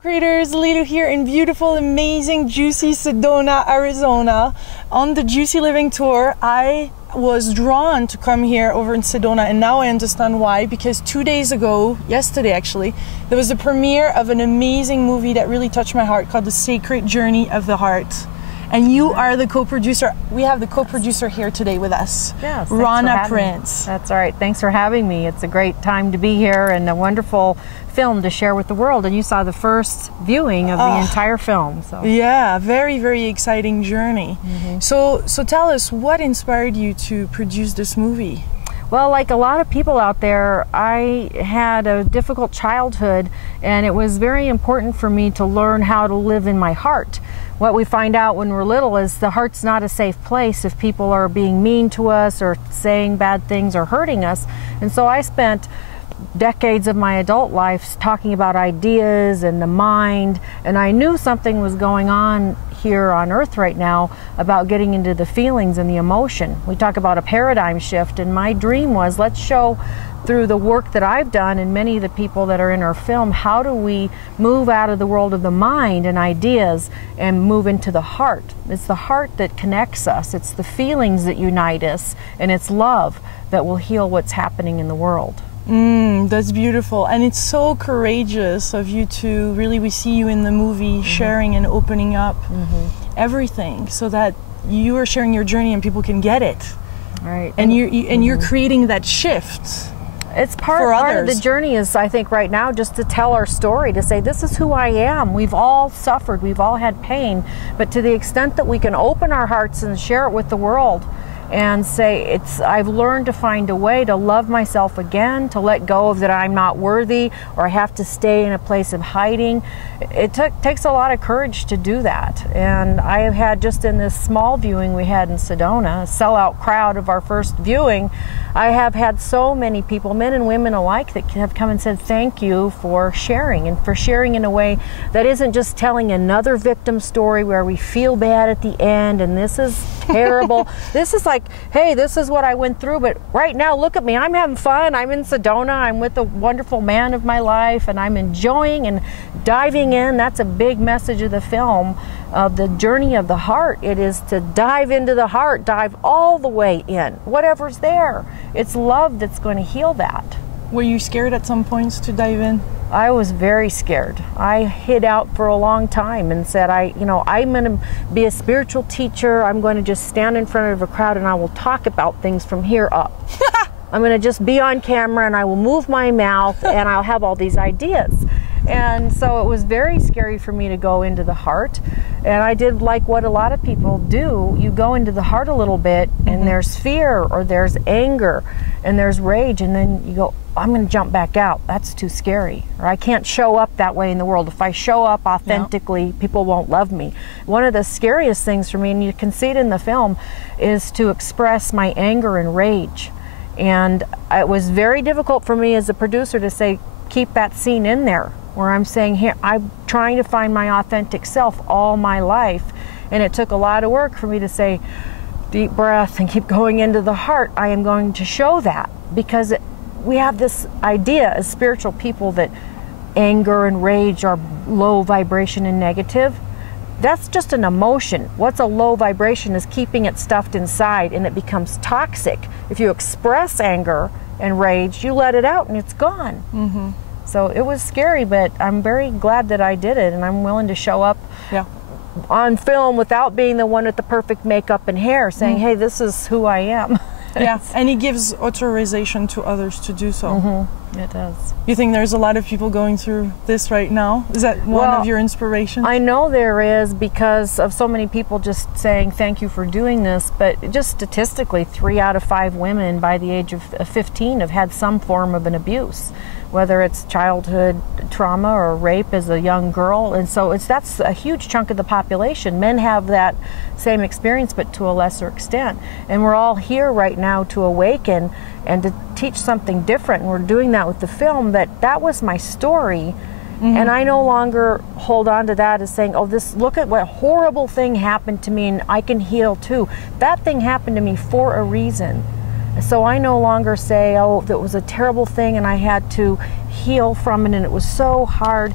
Creators, Lido here in beautiful, amazing, juicy Sedona, Arizona. On the Juicy Living Tour, I was drawn to come here over in Sedona, and now I understand why, because 2 days ago, yesterday actually, there was a premiere of an amazing movie that really touched my heart called The Sacred Journey of the Heart. And you are the co-producer. We have the co-producer here today with us, yes, Rana Prince. That's all right. Thanks for having me. It's a great time to be here and a wonderful film to share with the world. And you saw the first viewing of the entire film. So. Yeah, very, very exciting journey. So tell us, what inspired you to produce this movie? Well, like a lot of people out there, I had a difficult childhood, and it was very important for me to learn how to live in my heart. What we find out when we're little is the heart's not a safe place if people are being mean to us or saying bad things or hurting us. And so I spent decades of my adult life talking about ideas and the mind, and I knew something was going on here on earth right now about getting into the feelings and the emotion. We talk about a paradigm shift, and my dream was, let's show through the work that I've done and many of the people that are in our film, how do we move out of the world of the mind and ideas and move into the heart. It's the heart that connects us, it's the feelings that unite us, and it's love that will heal what's happening in the world. That's beautiful, and it's so courageous of you to really, we see you in the movie sharing and opening up everything so that you are sharing your journey and people can get it. Right. And you're creating that shift. It's part of the journey is, I think, right now, just to tell our story, to say, this is who I am. We've all suffered, we've all had pain, but to the extent that we can open our hearts and share it with the world and say, I've learned to find a way to love myself again, to let go of that I'm not worthy or I have to stay in a place of hiding. It takes a lot of courage to do that. And I have had, just in this small viewing we had in Sedona, a sellout crowd of our first viewing, I have had so many people, men and women alike, that have come and said thank you for sharing, and for sharing in a way that isn't just telling another victim story where we feel bad at the end and this is terrible. This is like, hey, this is what I went through, but right now look at me, I'm having fun, I'm in Sedona, I'm with the wonderful man of my life, and I'm enjoying and diving in. That's a big message of the film, of the journey of the heart. It is to dive into the heart, dive all the way in, whatever's there. It's love that's going to heal that. Were you scared at some points to dive in? I was very scared. I hid out for a long time and said, I'm going to be a spiritual teacher. I'm going to just stand in front of a crowd and I will talk about things from here up. I'm going to just be on camera and I will move my mouth and I'll have all these ideas. And so it was very scary for me to go into the heart. And I did like what a lot of people do. You go into the heart a little bit and there's fear or there's anger and there's rage, and then you go, I'm going to jump back out. That's too scary. Or I can't show up that way in the world. If I show up authentically, people won't love me. One of the scariest things for me, and you can see it in the film, is to express my anger and rage. And it was very difficult for me as a producer to say, keep that scene in there, where I'm saying, here, I'm trying to find my authentic self all my life. And it took a lot of work for me to say, deep breath and keep going into the heart. I am going to show that, because we have this idea as spiritual people that anger and rage are low vibration and negative. That's just an emotion. What's a low vibration is keeping it stuffed inside, and it becomes toxic. If you express anger and rage, you let it out and it's gone. So it was scary, but I'm very glad that I did it, and I'm willing to show up on film without being the one with the perfect makeup and hair, saying, hey, this is who I am. Yeah, and it gives authorization to others to do so. It does. You think there's a lot of people going through this right now? Is that one of your inspirations? I know there is, because of so many people just saying thank you for doing this, but just statistically 3 out of 5 women by the age of 15 have had some form of an abuse, whether it's childhood trauma or rape as a young girl. And so that's a huge chunk of the population. Men have that same experience, but to a lesser extent. And we're all here right now to awaken and to teach something different. And we're doing that with the film, that was my story. And I no longer hold on to that as saying, oh, look at what horrible thing happened to me and I can heal too. That thing happened to me for a reason. So I no longer say, oh, that was a terrible thing and I had to heal from it and it was so hard.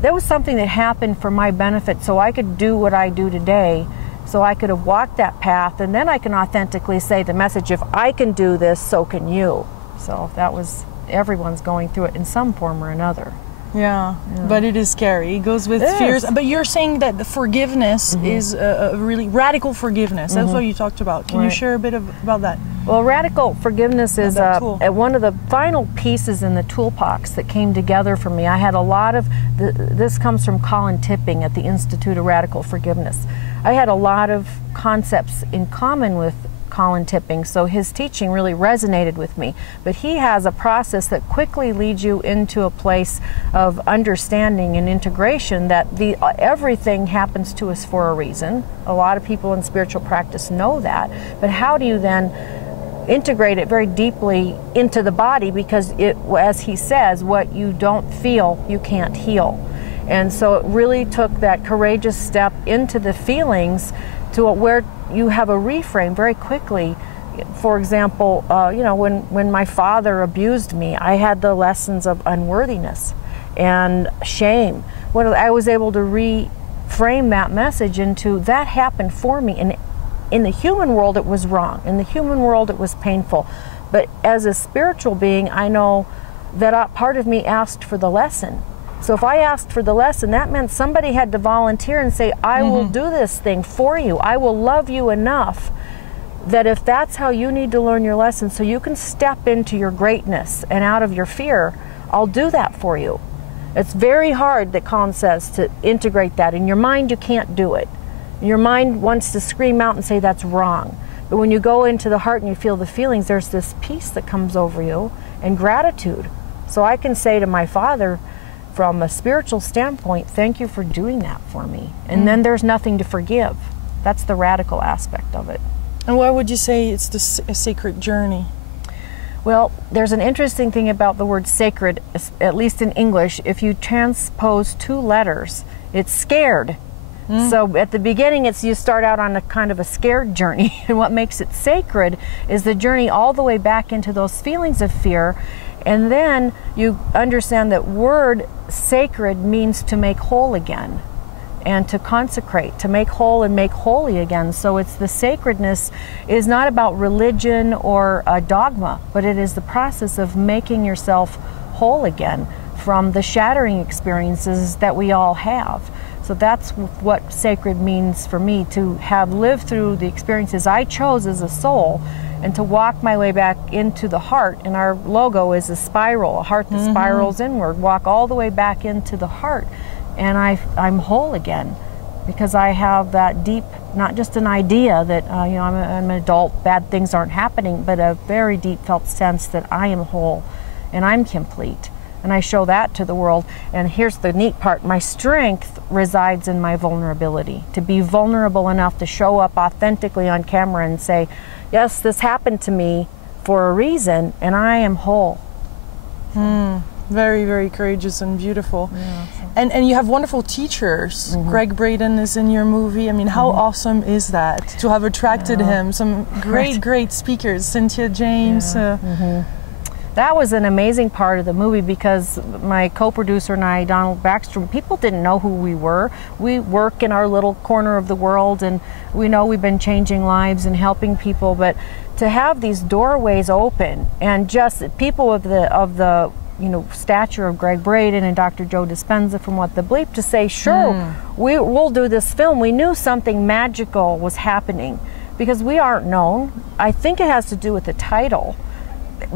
That was something that happened for my benefit, so I could do what I do today, so I could have walked that path, and then I can authentically say the message, if I can do this, so can you. So that was, everyone's going through it in some form or another. Yeah, but it is scary. It goes with fears. But you're saying that the forgiveness is a really radical forgiveness. That's what you talked about. Can you share a bit about that? Well, radical forgiveness is one of the final pieces in the toolbox that came together for me. I had a lot of, this comes from Colin Tipping at the Institute of Radical Forgiveness. I had a lot of concepts in common with Colin Tipping, so his teaching really resonated with me. But he has a process that quickly leads you into a place of understanding and integration that everything happens to us for a reason. A lot of people in spiritual practice know that, but how do you then integrate it very deeply into the body? Because it, as he says, what you don't feel, you can't heal. And so it really took that courageous step into the feelings to where you have a reframe very quickly. For example, you know, when my father abused me, I had the lessons of unworthiness and shame. When I was able to reframe that message into, that happened for me, and in the human world it was wrong. In the human world it was painful. But as a spiritual being, I know that part of me asked for the lesson. So if I asked for the lesson, that meant somebody had to volunteer and say, I will do this thing for you. I will love you enough that if that's how you need to learn your lesson so you can step into your greatness and out of your fear, I'll do that for you. It's very hard, that Colin says, to integrate that. In your mind, you can't do it. Your mind wants to scream out and say that's wrong. But when you go into the heart and you feel the feelings, there's this peace that comes over you and gratitude. So I can say to my father, from a spiritual standpoint, thank you for doing that for me. And then there's nothing to forgive. That's the radical aspect of it. And why would you say it's a sacred journey? Well, there's an interesting thing about the word sacred, at least in English. If you transpose two letters, it's scared. So at the beginning, you start out on a kind of a scared journey. And what makes it sacred is the journey all the way back into those feelings of fear. And then you understand that word sacred means to make whole again and to consecrate, to make whole and make holy again. So it's the sacredness is not about religion or a dogma, but it is the process of making yourself whole again from the shattering experiences that we all have. So that's what sacred means for me, to have lived through the experiences I chose as a soul and to walk my way back into the heart. And our logo is a spiral, a heart that spirals inward. Walk all the way back into the heart, and I'm whole again, because I have that deep, not just an idea that you know, I'm an adult, bad things aren't happening, but a very deep felt sense that I am whole and I'm complete. And I show that to the world. And here's the neat part. My strength resides in my vulnerability. To be vulnerable enough to show up authentically on camera and say, yes, this happened to me for a reason, and I am whole. Very, very courageous and beautiful. Yeah, and you have wonderful teachers. Greg Braden is in your movie. I mean, how awesome is that to have attracted him? Some great speakers, Cynthia James. That was an amazing part of the movie, because my co-producer and I, Donald Backstrom, people didn't know who we were. We work in our little corner of the world, and we know we've been changing lives and helping people, but to have these doorways open and just people of the you know, stature of Greg Braden and Dr. Joe Dispenza from What the Bleep to say, sure, we'll do this film. We knew something magical was happening because we aren't known. I think it has to do with the title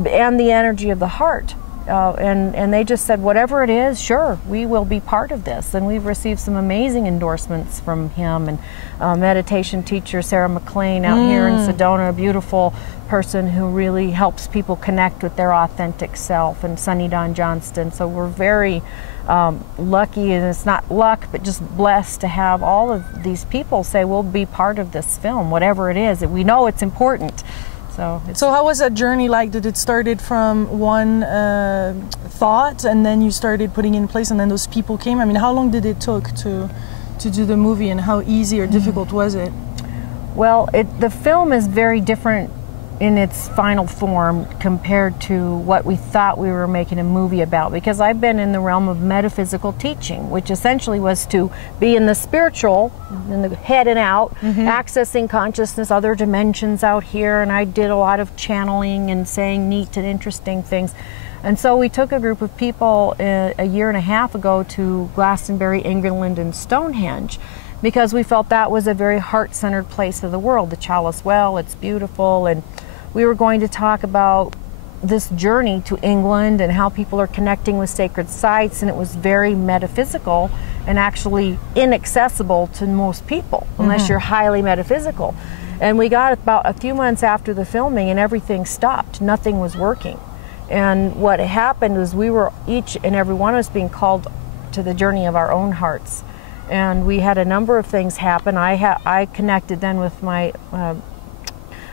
and the energy of the heart. And they just said, whatever it is, sure, we will be part of this. And we've received some amazing endorsements from him, and meditation teacher Sarah McLean out here in Sedona, a beautiful person who really helps people connect with their authentic self, and Sunny Don Johnston. So we're very lucky, and it's not luck, but just blessed to have all of these people say, we'll be part of this film, whatever it is. We know it's important. So how was that journey like? Did it started from one thought, and then you started putting it in place, and then those people came? I mean, how long did it took to do the movie, and how easy or difficult was it? Well, the film is very different in its final form compared to what we thought we were making a movie about, because I've been in the realm of metaphysical teaching, which essentially was to be in the spiritual, in the head and out, accessing consciousness, other dimensions out here, and I did a lot of channeling and saying neat and interesting things. And so we took a group of people a year and a half ago to Glastonbury, England, and Stonehenge, because we felt that was a very heart-centered place of the world. The Chalice Well, it's beautiful, and we were going to talk about this journey to England and how people are connecting with sacred sites, and it was very metaphysical and actually inaccessible to most people unless you're highly metaphysical. And we got about a few months after the filming and everything stopped. Nothing was working. And what happened was we were each and every one of us being called to the journey of our own hearts. And we had a number of things happen. I connected then with my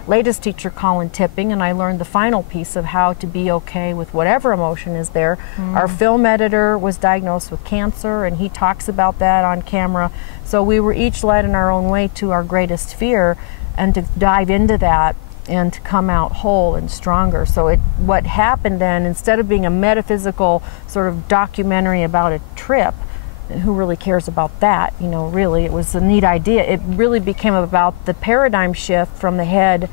latest teacher, Colin Tipping, and I learned the final piece of how to be okay with whatever emotion is there. Our film editor was diagnosed with cancer, and he talks about that on camera. So we were each led in our own way to our greatest fear, and to dive into that and to come out whole and stronger. So what happened then, instead of being a metaphysical sort of documentary about a trip, and who really cares about that, you know, really, it was a neat idea. It really became about the paradigm shift from the head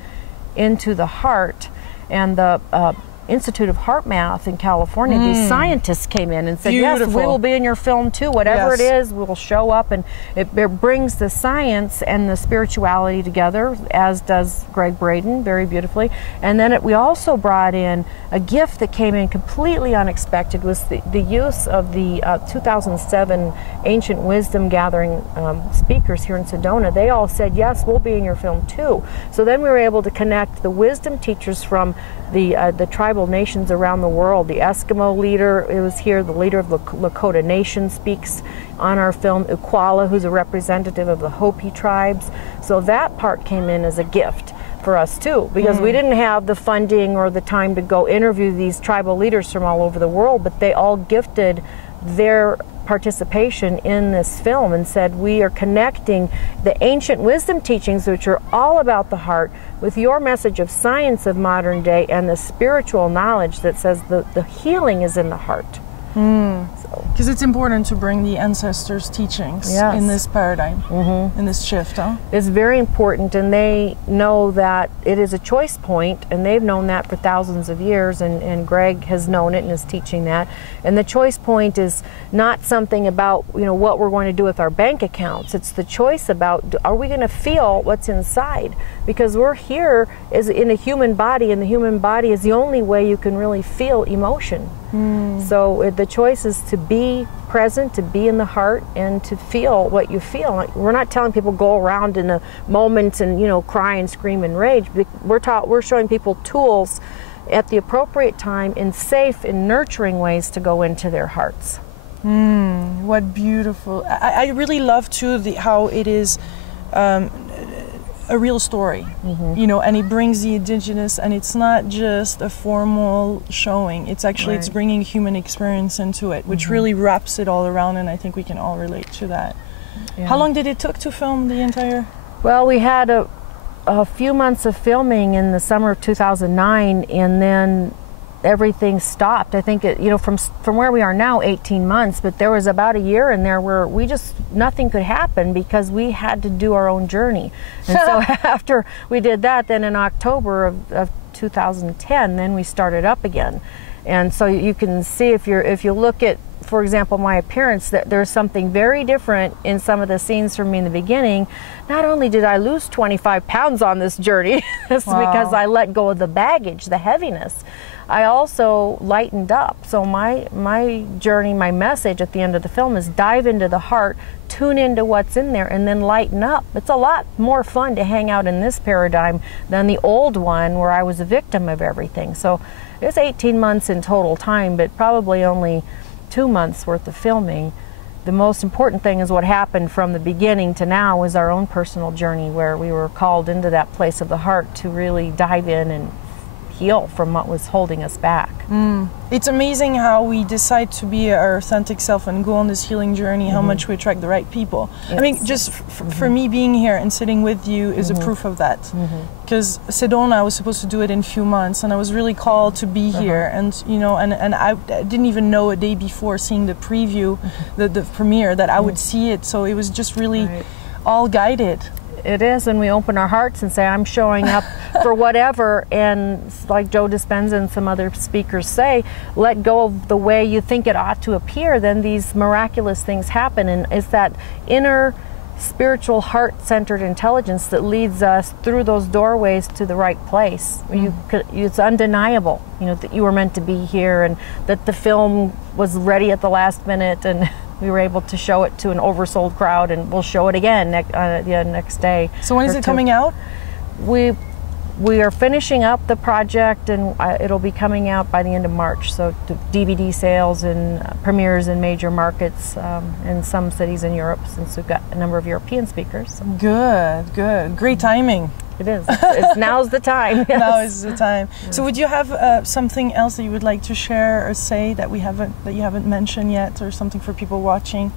into the heart. And the Institute of Heart Math in California, these scientists came in and said, yes, we will be in your film too. Whatever it is, we'll show up. And it brings the science and the spirituality together, as does Gregg Braden very beautifully. And then we also brought in a gift that came in completely unexpected, was the use of the 2007 Ancient Wisdom Gathering speakers here in Sedona. They all said, yes, we'll be in your film too. So then we were able to connect the wisdom teachers from the tribal nations around the world. The Eskimo leader, it was here, the leader of the Lakota Nation speaks on our film. Ukwala, who's a representative of the Hopi tribes. So that part came in as a gift for us too, because we didn't have the funding or the time to go interview these tribal leaders from all over the world, but they all gifted their participation in this film and said, we are connecting the ancient wisdom teachings, which are all about the heart, with your message of science of modern day and the spiritual knowledge that says the healing is in the heart. Because it's important to bring the ancestors' teachings in this paradigm, in this shift, huh? It's very important, and they know that it is a choice point, and they've known that for thousands of years, and Greg has known it and is teaching that. And the choice point is not something about, you know, what we're going to do with our bank accounts. It's the choice about, are we going to feel what's inside? Because we're here is in a human body, and the human body is the only way you can really feel emotion. So the choice is to be present, to be in the heart, and to feel what you feel. We're not telling people go around in the moment and, you know, cry and scream and rage. We're showing people tools at the appropriate time in safe and nurturing ways to go into their hearts. What beautiful. I really love too how it is a real story, you know, and it brings the indigenous, and it's not just a formal showing. It's actually, it's bringing human experience into it, which really wraps it all around, and I think we can all relate to that. How long did it took to film the entire? Well, we had a few months of filming in the summer of 2009, and then everything stopped. I think you know, from where we are now, 18 months, but there was about a year in there where nothing could happen because we had to do our own journey. And so after we did that, then in October of 2010, then we started up again. And so you can see, if you look at, for example, my appearance, that there's something very different in some of the scenes from me in the beginning. Not only did I lose 25 pounds on this journey, because I let go of the baggage, the heaviness, I also lightened up. So my journey, my message at the end of the film is dive into the heart, tune into what's in there, and then lighten up. It's a lot more fun to hang out in this paradigm than the old one where I was a victim of everything. So it was 18 months in total time, but probably only 2 months worth of filming. The most important thing is what happened from the beginning to now was our own personal journey, where we were called into that place of the heart to really dive in and heal from what was holding us back. It's amazing how we decide to be our authentic self and go on this healing journey, how much we attract the right people. Yes. I mean, just for me being here and sitting with you is a proof of that. Because Sedona, I was supposed to do it in a few months, and I was really called to be here. And, you know, and I didn't even know a day before seeing the preview, the premiere, that I would see it. So it was just really all guided. It is, and we open our hearts and say, I'm showing up for whatever, and like Joe Dispenza and some other speakers say, let go of the way you think it ought to appear, then these miraculous things happen. And it's that inner spiritual heart-centered intelligence that leads us through those doorways to the right place. It's undeniable, you know, that you were meant to be here, and that the film was ready at the last minute, and we were able to show it to an oversold crowd, and we'll show it again the next day. So when is it coming out? We are finishing up the project, and it'll be coming out by the end of March. So DVD sales and premieres in major markets in some cities in Europe, since we've got a number of European speakers. So. Good. Great timing. It is. Now's the time. Yes. Now is the time. So would you have something else that you would like to share or say that you haven't mentioned yet, or something for people watching?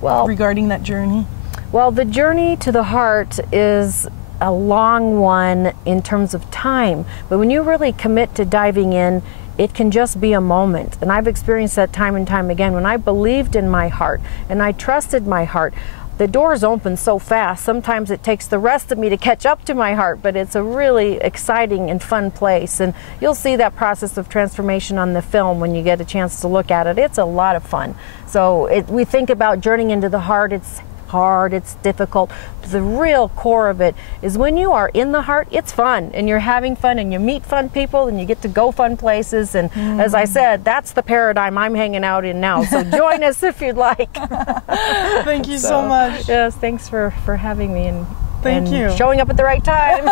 Well, regarding that journey. Well, the journey to the heart is a long one in terms of time, but when you really commit to diving in, it can just be a moment. And I've experienced that time and time again. When I believed in my heart and I trusted my heart, the doors open so fast. Sometimes it takes the rest of me to catch up to my heart, but it's a really exciting and fun place. And you'll see that process of transformation on the film when you get a chance to look at it. It's a lot of fun. So we think about journeying into the heart. It's hard, it's difficult. But the real core of it is when you are in the heart, it's fun, and you're having fun, and you meet fun people, and you get to go fun places. And as I said, that's the paradigm I'm hanging out in now. So join us if you'd like. Thank you so much. Yes, thanks for having me, and Thank you. Showing up at the right time.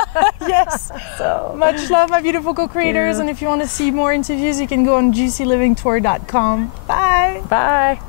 Yes. So much love, my beautiful co-creators. And if you want to see more interviews, you can go on juicylivingtour.com. Bye. Bye.